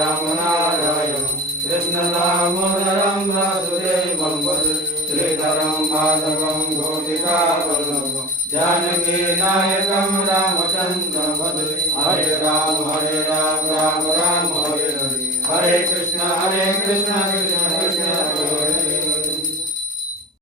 रामनारायणं कृष्णदामोदरं वासुदेवं वन्दे श्रीधरं माधवं गोपिकावल्लभं जानकीनायकं रामचन्द्रं वन्दे हरे राम राम राम हरे हरे हरे कृष्ण कृष्ण